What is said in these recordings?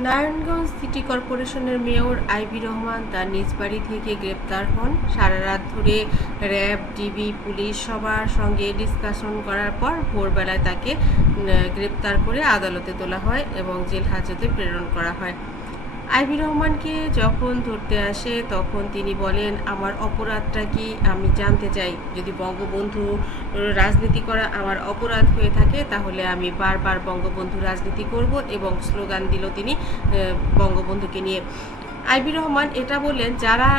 Narayanganj city কর্পোরেশনের mayor Ivy Rahman তার নিজ বাড়ি থেকে গ্রেপ্তার হন। সারা রাত ধরে র্যাব, ডিবি, পুলিশ সবার সঙ্গে ডিসকাশন করার পর ভোরবেলায় তাকে গ্রেপ্তার করে আদালতে তোলা হয় এবং জেল হাজতে প্রেরণ করা হয়। আইভি রহমানকে যখন ধরতে আসে তখন তিনি বলেন, আমার অপরাধটা কি আমি জানতে চাই। যদি বঙ্গবন্ধু রাজনীতি করা আমার অপরাধ হয়ে থাকে তাহলে আমি বারবার বঙ্গবন্ধু রাজনীতি করব, এবং স্লোগান দিল তিনি বঙ্গবন্ধুকে নিয়ে। আইভি রহমান এটা বললেন, যারা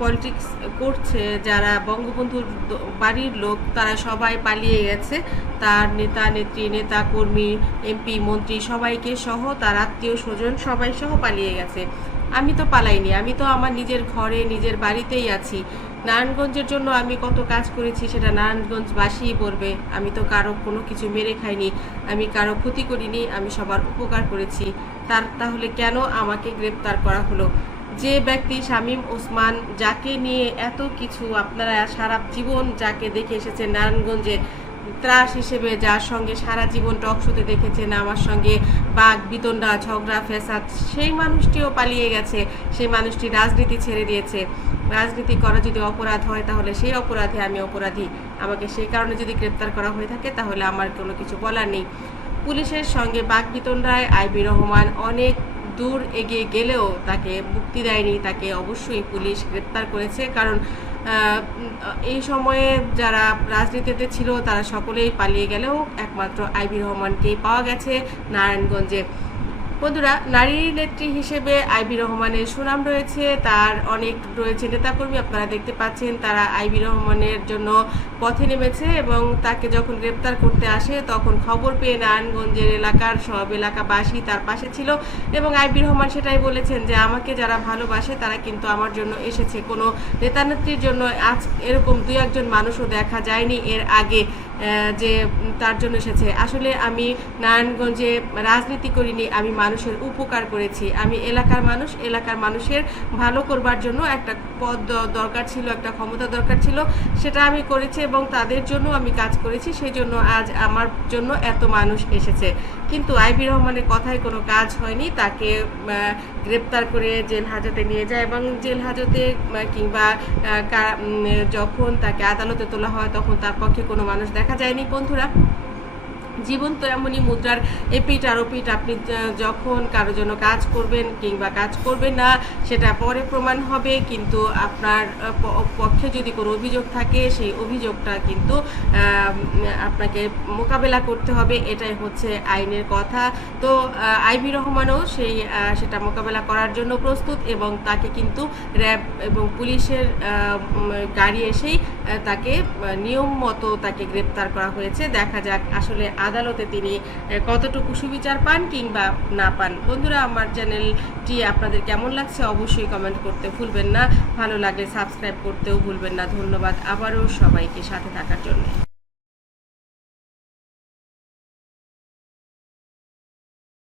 পলিটিক্স করছে, যারা বঙ্গবন্ধুর বাড়ির লোক, তারা সবাই পালিয়ে গেছে। তার নেতা নেত্রী, নেতা কর্মী, এমপি, মন্ত্রী সবাইকে সহ, তার আত্মীয় স্বজন সবাই সহ পালিয়ে গেছে। আমি তো পালাইনি, আমি তো আমার নিজের ঘরে, নিজের বাড়িতেই আছি। নারায়ণগঞ্জের জন্য আমি কত কাজ করেছি সেটা নারায়ণগঞ্জবাসীই বলবে। আমি তো কারো কোনো কিছু মেরে খাইনি, আমি কারো ক্ষতি করিনি, আমি সবার উপকার করেছি। তাহলে কেন আমাকে গ্রেপ্তার করা হলো? যে ব্যক্তি শামীম ওসমান, যাকে নিয়ে এত কিছু আপনারা সারা জীবন যাকে দেখে এসেছেন নারায়ণগঞ্জে ত্রাস হিসেবে, যার সঙ্গে সারা জীবন টক শোতে দেখেছেন আমার সঙ্গে বাঘ বিতণ্ডা, ঝগড়া ফ্যাসাদ, সেই মানুষটিও পালিয়ে গেছে। সেই মানুষটি রাজনীতি ছেড়ে দিয়েছে। রাজনীতি করা যদি অপরাধ হয় তাহলে সেই অপরাধে আমি অপরাধী। আমাকে সেই কারণে যদি গ্রেপ্তার করা হয়ে থাকে তাহলে আমার কোনো কিছু বলার নেই। পুলিশের সঙ্গে বাকবিতণ্ডায় আইভি রহমান অনেক দূর এগিয়ে গেলেও তাকে মুক্তি দেয়নি। তাকে অবশ্যই পুলিশ গ্রেপ্তার করেছে, কারণ এই সময়ে যারা রাজনীতিতে ছিল তারা সকলেই পালিয়ে গেলেও একমাত্র আইভি রহমানকেই পাওয়া গেছে নারায়ণগঞ্জে। বন্ধুরা, নারী নেত্রী হিসেবে আইভি রহমানের সুনাম রয়েছে, তার অনেক রয়েছে নেতাকর্মী, আপনারা দেখতে পাচ্ছেন তারা আইভি রহমানের জন্য পথে নেমেছে, এবং তাকে যখন গ্রেপ্তার করতে আসে তখন খবর পেয়ে নারায়ণগঞ্জের এলাকার সব এলাকাবাসী তার পাশে ছিল, এবং আইভি রহমান সেটাই বলেছেন যে আমাকে যারা ভালোবাসে তারা কিন্তু আমার জন্য এসেছে। কোনো নেতানেত্রীর জন্য আজ এরকম দুই একজন মানুষও দেখা যায়নি এর আগে যে তার জন্য এসেছে। আসলে আমি নারায়ণগঞ্জে রাজনীতি করিনি, আমি মানুষের উপকার করেছি। আমি এলাকার মানুষ, এলাকার মানুষের ভালো করবার জন্য একটা পদ দরকার ছিল, একটা ক্ষমতা দরকার ছিল, সেটা আমি করেছি এবং তাদের জন্য আমি কাজ করেছি। সেই জন্য আজ আমার জন্য এত মানুষ এসেছে। কিন্তু আইভি রহমানের কথায় কোনো কাজ হয়নি। তাকে গ্রেপ্তার করে জেল হাজতে নিয়ে যায়, এবং জেল হাজতে কিংবা যখন তাকে আদালতে তোলা হয় তখন তার পক্ষে কোনো মানুষ দেখা যায়নি। বন্ধুরা, জীবন তো এমনই, মুদ্রার এপিঠ আর ওপিঠ। আপনি যখন কারো জন্য কাজ করবেন কিংবা কাজ করবেন না সেটা পরে প্রমাণ হবে, কিন্তু আপনার পক্ষে যদি কোনো অভিযোগ থাকে সেই অভিযোগটা কিন্তু আপনাকে মোকাবেলা করতে হবে। এটাই হচ্ছে আইনের কথা। তো আইভি রহমানও সেটা মোকাবেলা করার জন্য প্রস্তুত, এবং তাকে কিন্তু র্যাব এবং পুলিশের গাড়ি এসেই তাকে নিয়ম মতো তাকে গ্রেপ্তার করা হয়েছে। দেখা যাক আসলে আদালতে তিনি কতটুকু সুবিচার পান কিংবা না পান। বন্ধুরা, আমার চ্যানেলটি আপনাদের কেমন লাগছে অবশ্যই কমেন্ট করতে ভুলবেন না। ভালো লাগলে সাবস্ক্রাইব করতেও ভুলবেন না। ধন্যবাদ আবারও সবাইকে সাথে থাকার জন্য।